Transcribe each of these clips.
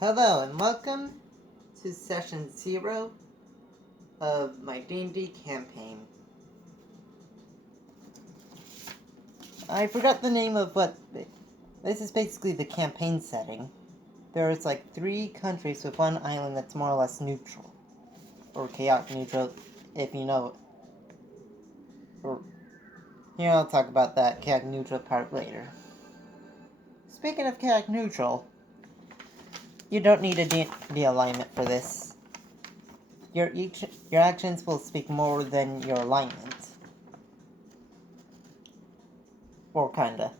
Hello and welcome to session 0 of my D&D campaign. I forgot the name of what... This is basically the campaign setting. There's like 3 countries with 1 island that's more or less neutral. Or chaotic neutral, if you know. Or, here, I'll talk about that chaotic neutral part later. Speaking of chaotic neutral, you don't need a D&D alignment for this. Your actions will speak more than your alignment. Or kinda.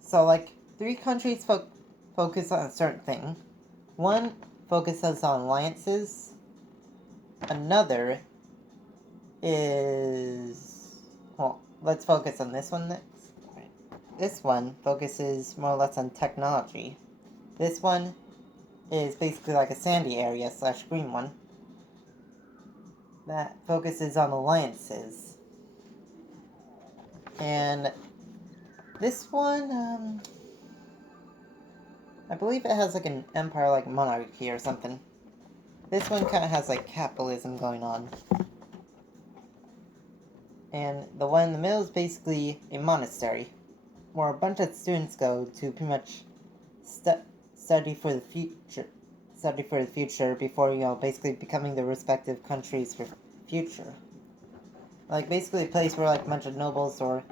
So, like, 3 countries focus on a certain thing. 1 focuses on alliances. Another is... Well, let's focus on this one next. This one focuses more or less on technology. This one is basically like a sandy area / green one that focuses on alliances. And this one, I believe it has like an empire like monarchy or something. This one kind of has like capitalism going on. And the one in the middle is basically a monastery, where a bunch of students go to pretty much study for the future. Study for the future before, basically becoming the respective countries for future. Like, basically a place where, like, a bunch of nobles or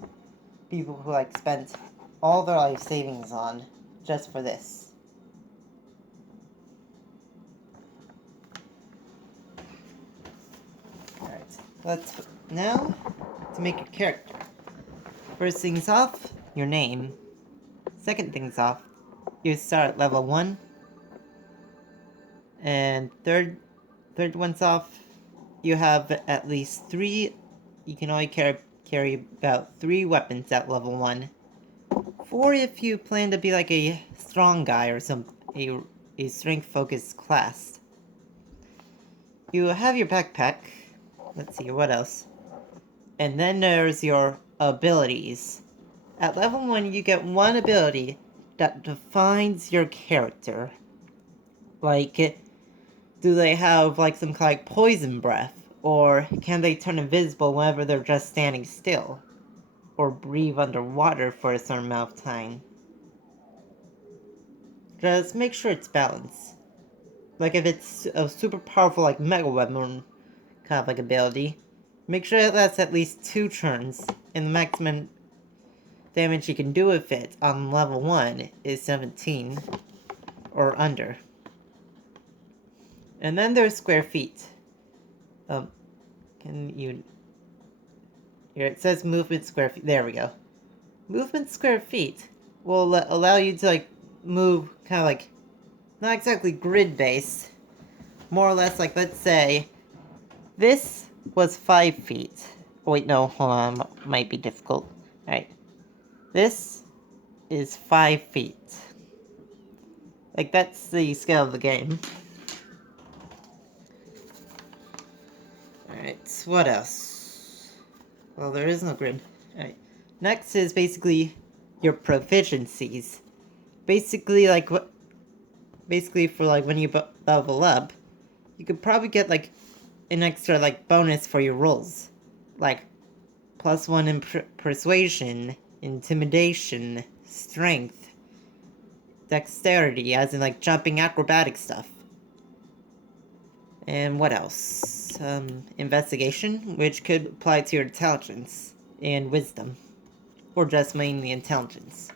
people who, like, spent all their life savings on just for this. Alright, now, to make your character. First things off, your name. Second things off, you start at level 1. And third one's off, you have at least 3, you can only carry about 3 weapons at level 1. 4 if you plan to be like a strong guy or a strength-focused class. You have your backpack. Let's see, what else? And then there's your abilities. At level 1, you get 1 ability that defines your character. Like, do they have, like, some kind of poison breath? Or can they turn invisible whenever they're just standing still? Or breathe underwater for a certain amount of time? Just make sure it's balanced. Like, if it's a super powerful, like, mega weapon kind of, like, ability, make sure that's at least 2 turns, and the maximum damage you can do with it on level 1 is 17, or under. And then there's square feet. Here it says movement square feet, there we go. Movement square feet will allow you to, like, move kind of like, not exactly grid-based, more or less like, let's say, this was 5 feet. Oh, wait, no, hold on, might be difficult. Alright. This is 5 feet. Like, that's the scale of the game. Alright, what else? Well, there is no grid. Alright. Next is basically your proficiencies. Basically, like, for, like, when you level up, you could probably get, like, an extra, like, bonus for your rolls. Like, +1 in persuasion, intimidation, strength, dexterity, as in, like, jumping acrobatic stuff. And what else? Investigation, which could apply to your intelligence, and wisdom. Or just mainly intelligence.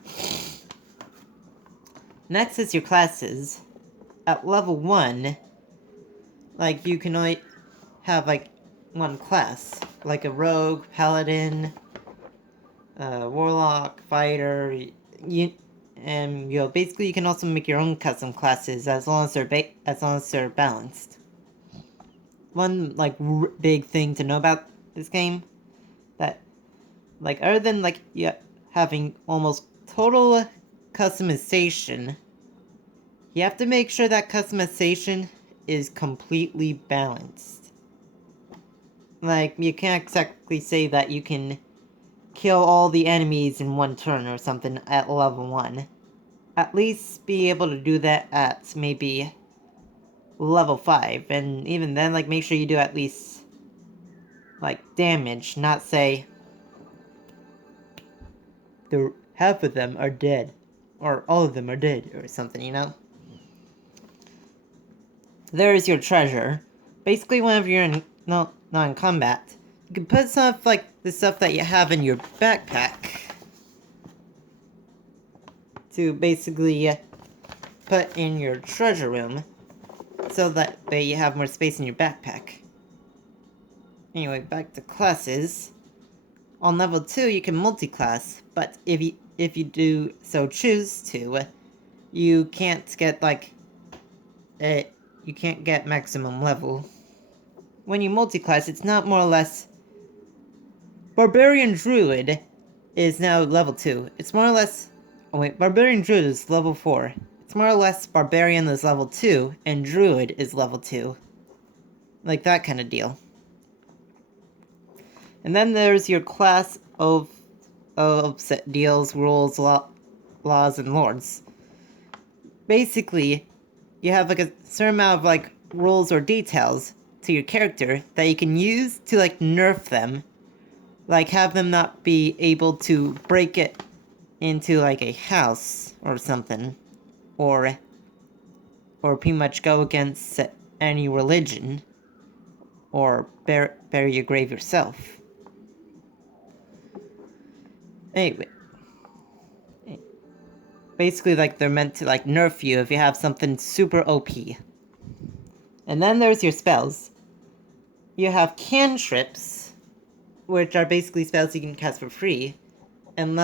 Next is your classes. At level 1, like, you can only have, like, 1 class. Like a rogue, paladin, warlock, fighter, basically you can also make your own custom classes as long as they're balanced. One, like, big thing to know about this game, that, like, other than, like, having almost total customization, you have to make sure that customization is completely balanced. Like, you can't exactly say that you can kill all the enemies in 1 turn or something at level 1. At least be able to do that at maybe level 5, and even then, like, make sure you do at least, like, damage, not say half of them are dead, or all of them are dead, or something, you know? There's your treasure. Basically, whenever you're not in combat, you can put some of, like, the stuff that you have in your backpack to basically put in your treasure room, so that way you have more space in your backpack. Anyway, back to classes. On level 2, you can multi-class, but if you do so choose to, you can't get, like, you can't get maximum level. When you multi-class, it's not more or less... Barbarian Druid is now level 2. It's more or less... Oh wait, Barbarian Druid is level 4. It's more or less Barbarian is level 2, and Druid is level 2. Like that kind of deal. And then there's your class of set deals, rules, laws, and lords. Basically, you have like a certain amount of like rules or details to your character that you can use to like nerf them. Like have them not be able to break it into like a house or something. Or pretty much go against any religion. Or bury your grave yourself. Anyway. Basically, like, they're meant to, like, nerf you if you have something super OP. And then there's your spells. You have cantrips, which are basically spells you can cast for free, and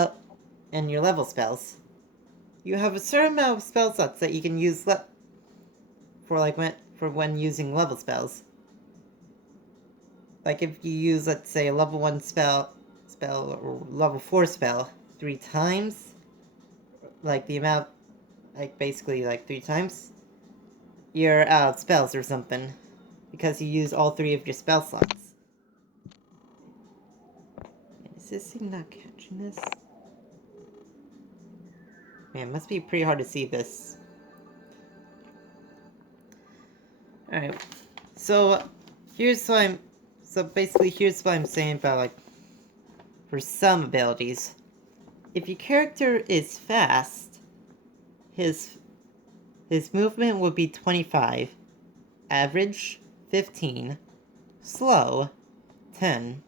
your level spells. You have a certain amount of spell slots that you can use for when using level spells. Like if you use, let's say, a level 1 spell or level 4 spell 3 times, like the amount, like basically like 3 times, you're out of spells or something, because you use all 3 of your spell slots. Is this thing not catching this? Man, it must be pretty hard to see this. Alright, so basically here's what I'm saying about, like, for some abilities. If your character is fast, his movement would be 25, average 15, slow 10.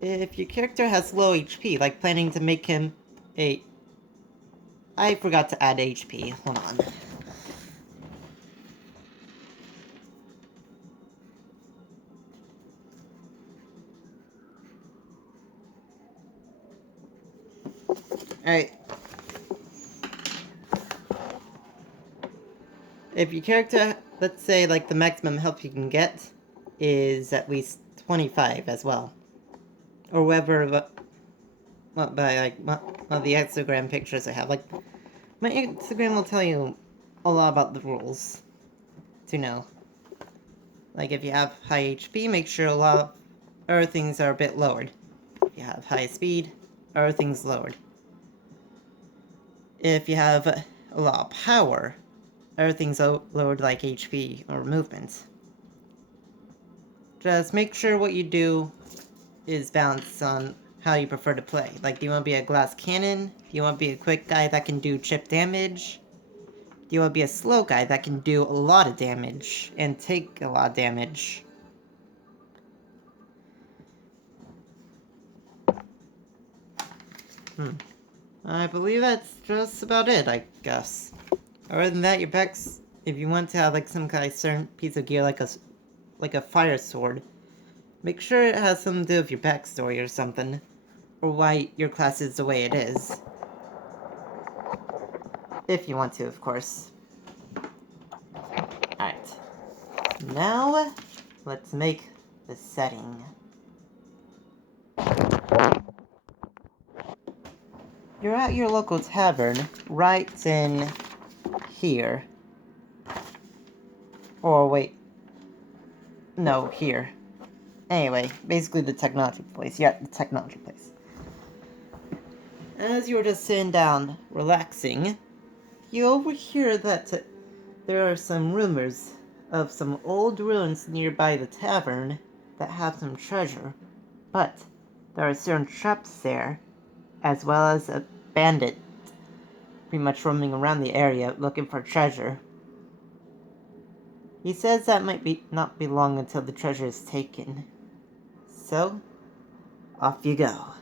If your character has low HP, like planning to make him a... I forgot to add HP, hold on. Alright. If your character, let's say, like, the maximum health you can get is at least 25 as well. Or whatever, by, like, one of the Instagram pictures I have. Like, my Instagram will tell you a lot about the rules to know. Like, if you have high HP, make sure a lot of other things are a bit lowered. If you have high speed, other things lowered. If you have a lot of power, other things lowered like HP or movement. Just make sure what you do is balanced on how you prefer to play. Like, do you want to be a glass cannon? Do you want to be a quick guy that can do chip damage? Do you want to be a slow guy that can do a lot of damage and take a lot of damage? I believe that's just about it, I guess. Other than that, your packs, if you want to have like some kind of certain piece of gear like a fire sword, make sure it has something to do with your backstory or something. Or why your class is the way it is. If you want to, of course. Alright. Now, let's make the setting. You're at your local tavern, right in here. Or wait. No, here. Anyway, basically the technology place. Yeah, the technology place. As you were just sitting down, relaxing, you overhear that There are some rumors of some old ruins nearby the tavern that have some treasure, but there are certain traps there, as well as a bandit pretty much roaming around the area looking for treasure. He says that might not be long until the treasure is taken. So, off you go.